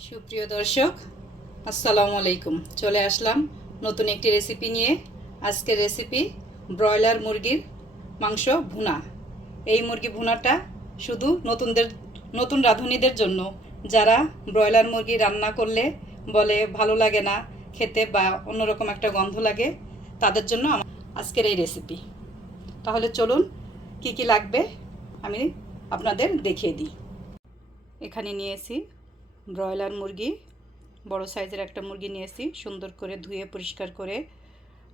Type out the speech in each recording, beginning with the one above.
সুপ্রিয় দর্শক, আসসালামু আলাইকুম। চলে আসলাম নতুন একটি রেসিপি নিয়ে। আজকের রেসিপি ব্রয়লার মুরগির মাংস ভুনা। এই মুরগি ভুনাটা শুধু নতুন রাঁধুনিদের জন্য, যারা ব্রয়লার মুরগি রান্না করলে বলে ভালো লাগে না খেতে বা অন্যরকম একটা গন্ধ লাগে, তাদের জন্য আজকের এই রেসিপি। তাহলে চলুন কি কি লাগবে আমি আপনাদের দেখিয়ে দিই। এখানে নিয়েছি ব্রয়লার মুরগি, বড় সাইজের একটা মুরগি নিয়েছি, সুন্দর করে ধুয়ে পরিষ্কার করে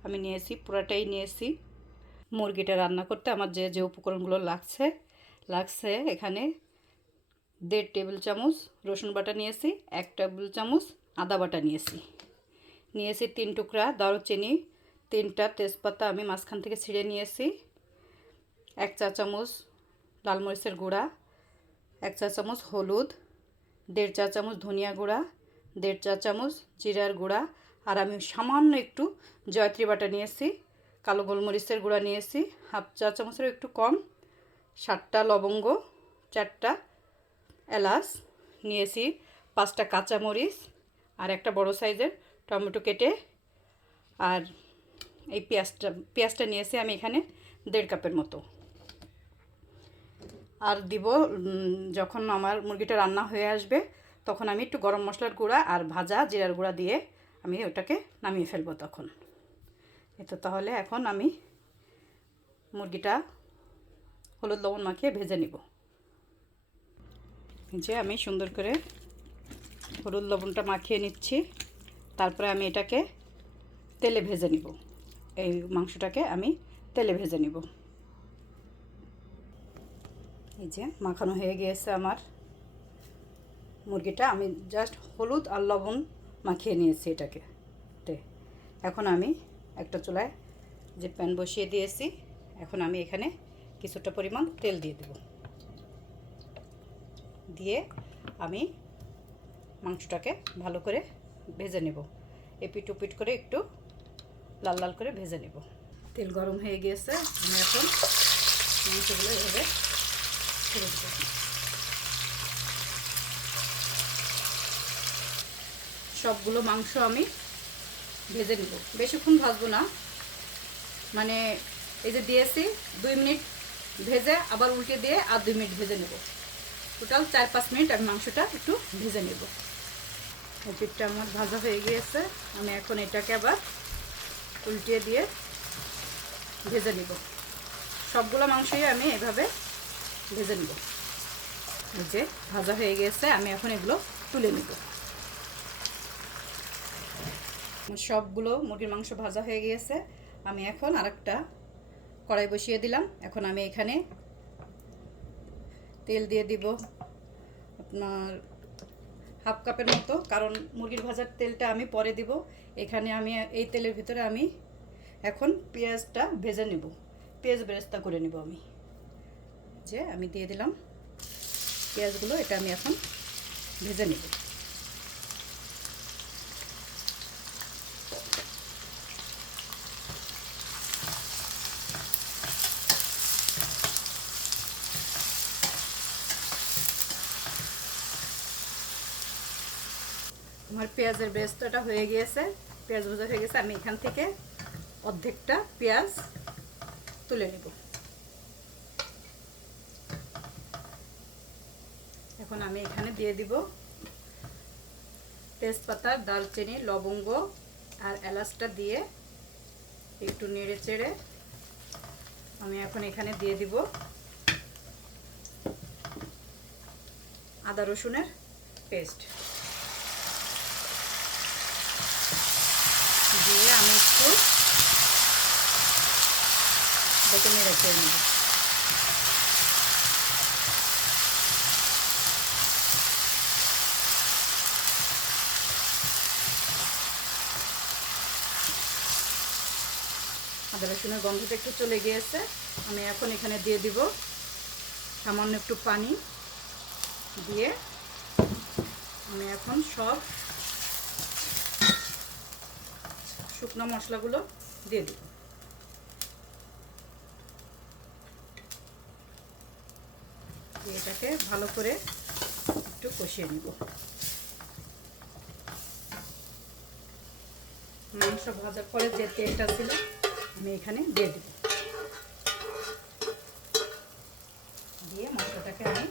আমি নিয়েছি, পুরাটাই নিয়েছি। মুরগিটা রান্না করতে আমার যে যে উপকরণগুলো লাগছে এখানে 1.5 টেবিল চামচ রসুন বাটা নিয়েছি, 1 টেবিল চামচ আদা বাটা নিয়েছি 3 টুকরা দারুচিনি, 3টা তেজপাতা আমি মাঝখান থেকে ছিঁড়ে নিয়েছি, 1 চা চামচ লাল মরিচের গুঁড়া, 1 চা চামচ হলুদ, 1.5 চা চামচ ধনিয়া গুঁড়া, 1.5 চা চামচ জিরার গুঁড়া, আর আমি সামান্য একটু জয়ত্রী বাটা নিয়েছি, কালো গোলমরিচের গুঁড়া নিয়েছি 1/2 চা চামচের একটু কম, 7টা লবঙ্গ, 4টা এলাচ নিয়েছি, 5টা কাঁচামরিচ, আর একটা বড় সাইজের টমেটো কেটে, আর এই পেঁয়াজটা নিয়েছি আমি এখানে 1.5 কাপের মতো। আর দিব, যখন আমার মুরগিটা রান্না হয়ে আসবে তখন আমি একটু গরম মশলার গুঁড়া আর ভাজা জিরার গুঁড়া দিয়ে আমি ওটাকে নামিয়ে ফেলবো তখন। তো তাহলে এখন আমি মুরগিটা হলুদ লবণ মাখিয়ে ভেজে নিব। যে আমি সুন্দর করে হলুদ লবণটা মাখিয়ে নিচ্ছি, তারপরে আমি এটাকে তেলে ভেজে নিব। এই মাংসটাকে আমি তেলে ভেজে নিব। এই যে মাখানো হয়ে গিয়েছে আমার মুরগিটা, আমি জাস্ট হলুদ আর লবণ মাখিয়ে নিয়েছি এটাকে। এখন আমি একটা চুলায় যে প্যান বসিয়ে দিয়েছি, এখন আমি এখানে কিছুটা পরিমাণ তেল দিয়ে দেব। দিয়ে আমি মাংসটাকে ভালো করে ভেজে নেব, এপিট ওপিট করে একটু লাল লাল করে ভেজে নেব। তেল গরম হয়ে গিয়েছে, আমি এখন মাংসগুলো এভাবে ছেড়ে দেব। সবগুলো মাংস আমি ভেজে নেব, বেশিক্ষণ ভাজবো না, মানে এই যে দিয়েছি 2 মিনিট ভেজে আবার উল্টে দিয়ে আর 2 মিনিট ভেজে নেব। টোটাল 4-5 মিনিট আমি মাংসটা একটু ভেজে নেব। এই পিঠটা আমার ভাজা হয়ে গিয়েছে, আমি এখন এটাকে আবার উল্টিয়ে দিয়ে ভেজে নেব। সবগুলো মাংসই আমি এভাবে ভেজে নেব। এই যে ভাজা হয়ে গিয়েছে, আমি এখন এগুলো তুলে নেব। সবগুলো মুরগির মাংস ভাজা হয়ে গিয়েছে, আমি এখন আরেকটা কড়াই বসিয়ে দিলাম। এখন আমি এখানে তেল দিয়ে দিব আপনার 1/2 কাপের মতো, কারণ মুরগির ভাজার তেলটা আমি পরে দিব। এখানে আমি এই তেলের ভিতরে আমি এখন পেঁয়াজটা ভেজে নেব, পেঁয়াজ বেরেস্তা করে নেব। আমি দিয়ে দিলাম পেঁয়াজগুলো, এটা আমি এখন ভেজে নেব। আমার পেঁয়াজের বেরেস্তাটা হয়ে গিয়েছে, পেঁয়াজ ভাজা হয়ে গেছে, আমি এখান থেকে অর্ধেকটা পেঁয়াজ তুলে নেব। এখন আমি এখানে দিয়ে দিব তেজপাতা, দারচিনি, লবঙ্গ আর এলাচটা দিয়ে একটু নেড়ে চেড়ে আমি এখন এখানে দিয়ে দিব আদা রসুনের পেস্ট দিয়ে আমি একটু দেখে নেড়ে চেড়ে নেব। আদা রসুনের গন্ধটা একটু চলে গিয়েছে, আমি এখন এখানে দিয়ে দিব সামান্য একটু পানি দিয়ে আমি এখন সব শুকনো মশলাগুলো দিয়ে দিব। এটাকে ভালো করে একটু কষিয়ে নিব। ভাজার পরে যে তেলটা ছিল আমি এখানে দিয়ে দেব। দিয়ে মশলাটাকে আমি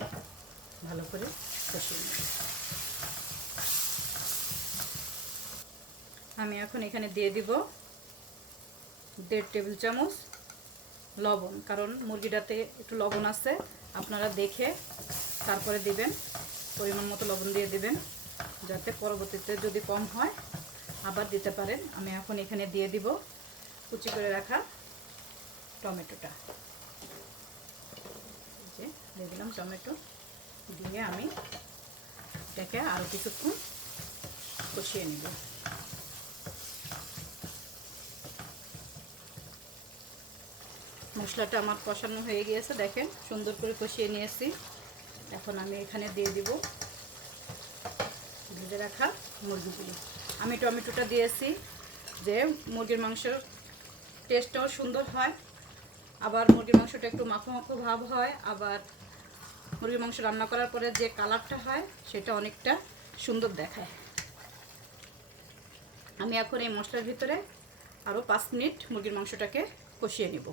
ভালো করে কষিয়ে নেব। আমি এখন এখানে দিয়ে দিব 1.5 টেবিল চামচ লবণ, কারণ মুরগিটাতে একটু লবণ আছে, আপনারা দেখে তারপরে দিবেন, পরিমাণ মতো লবণ দিয়ে দিবেন, যাতে পরবর্তীতে যদি কম হয় আবার দিতে পারেন। আমি এখন এখানে দিয়ে দিব কুচি করে রাখা টমেটোটা। দিয়ে দিলাম টমেটো, দিয়ে আমি এটাকে আরও কিছুক্ষণ কষিয়ে নেব। মশলাটা আমার কষানো হয়ে গিয়েছে, দেখেন সুন্দর করে কষিয়ে নিয়েছি। এখন আমি এখানে দিয়ে দিব ভেজে রাখা মুরগিগুলো। আমি টমেটোটা দিয়েছি যে মুরগির মাংসের টেস্টটাও সুন্দর হয়, আবার মুরগির মাংসটা একটু মাখো মাখো ভাব হয়, আবার মুরগির মাংস রান্না করার পরে যে কালারটা হয় সেটা অনেকটা সুন্দর দেখায়। আমি এখন এই মশলার ভিতরে আরও 5 মিনিট মুরগির মাংসটাকে কষিয়ে নেব।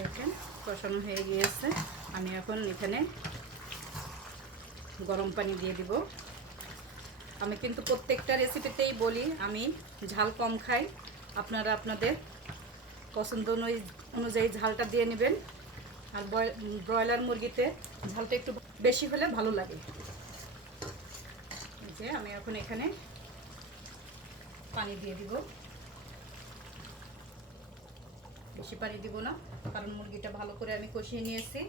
দেখেন কষানো হয়ে গিয়েছে। আমি এখন এখানে গরম পানি দিয়ে দিব। আমি কিন্তু প্রত্যেকটা রেসিপিতেই বলি আমি ঝাল কম খাই, আপনারা আপনাদের পছন্দ অনুযায়ী ঝালটা দিয়ে নেবেন। আর ব্রয়লার মুরগিতে ঝালটা একটু বেশি হলে ভালো লাগে। যে আমি এখন এখানে পানি দিয়ে দিব, বেশি পানি দিব না, কারণ মুরগিটা ভালো করে আমি কষিয়ে নিয়েছি।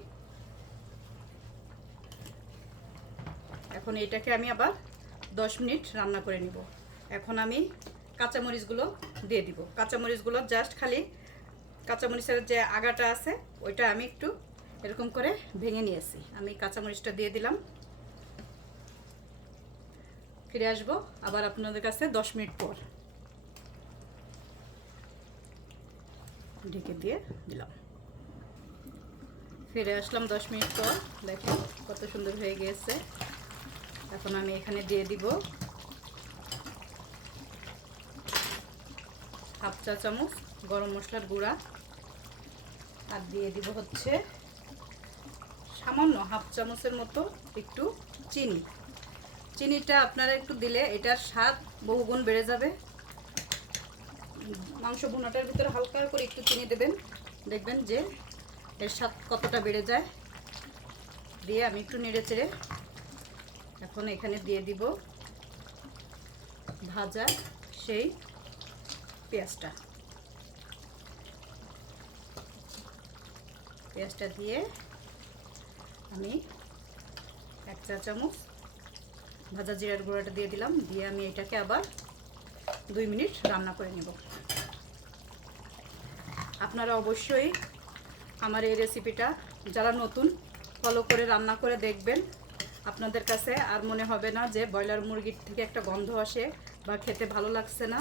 এখন এটাকে আমি আবার 10 মিনিট রান্না করে নিব। এখন আমি কাঁচামরিচগুলো দিয়ে দিব। কাঁচামরিচগুলো জাস্ট খালি কাঁচামরিচের যে আগাটা আছে ওইটা আমি একটু এরকম করে ভেঙে নিয়েছি। আমি কাঁচামরিচটা দিয়ে দিলাম। ফিরে আসবো আবার আপনাদের কাছে 10 মিনিট পর। ঢেকে দিয়ে দিলাম। ফিরে আসলাম 10 মিনিট পর। দেখেন কত সুন্দর হয়ে গিয়েছে। এখন আমি এখানে দিয়ে দিব 1/2 চা চামচ গরম মশলার গুঁড়া, আর দিয়ে দিব হচ্ছে সামান্য 1/2 চামচের মতো একটু চিনি। চিনিটা আপনারা একটু দিলে এটার স্বাদ বহুগুণ বেড়ে যাবে। মাংস ভুনাটার ভিতরে হালকা করে একটু চিনি দেবেন, দেখবেন যে এর স্বাদ কতটা বেড়ে যায়। দিয়ে আমি একটু নেড়ে চেড়ে এখন এখানে দিয়ে দিব ভাজা সেই পেঁয়াজটা। পেঁয়াজটা দিয়ে আমি 1 চা চামচ ভাজা জিরার গুঁড়াটা দিয়ে দিলাম। দিয়ে আমি এটাকে আবার 2 মিনিট রান্না করে নেব। আপনারা অবশ্যই আমার এই রেসিপিটা যারা নতুন ফলো করে রান্না করে দেখবেন। আপনাদের কাছে আর মনে হবে না যে ব্রয়লার মুরগির থেকে একটা গন্ধ আসে বা খেতে ভালো লাগছে না।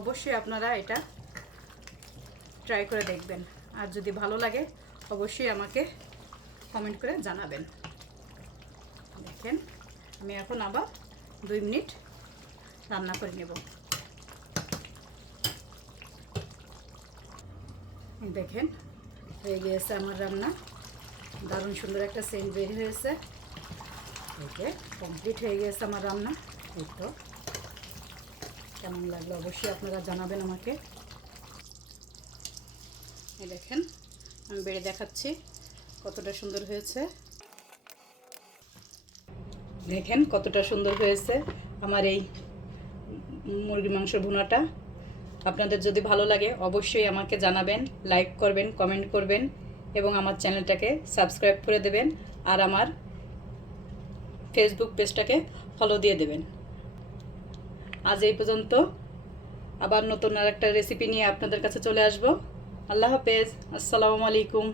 অবশ্যই আপনারা এটা ট্রাই করে দেখবেন, আর যদি ভালো লাগে অবশ্যই আমাকে কমেন্ট করে জানাবেন। দেখেন আমি এখন আবার 2 মিনিট রান্না করে নেব। দেখেন হয়ে গিয়েছে আমার রান্না, দারুণ সুন্দর একটা সেন্ট বের হয়েছে। ওকে কমপ্লিট হয়ে গিয়েছে আমার রান্না। এই তো কেমন লাগলো অবশ্যই আপনারা জানাবেন আমাকে। দেখেন আমি বেড়ে দেখাচ্ছি কতটা সুন্দর হয়েছে। দেখেন কতটা সুন্দর হয়েছে আমার এই মুরগির মাংস ভুনাটা। আপনাদের যদি ভালো লাগে অবশ্যই আমাকে জানাবেন, লাইক করবেন, কমেন্ট করবেন এবং আমার চ্যানেলটাকে সাবস্ক্রাইব করে দেবেন, আর আমার ফেসবুক পেজটাকে ফলো দিয়ে দেবেন। আজ এই পর্যন্ত, আবার নতুন আরেকটা রেসিপি নিয়ে আপনাদের কাছে চলে আসব। আল্লাহ হাফেজ, আসসালামু আলাইকুম।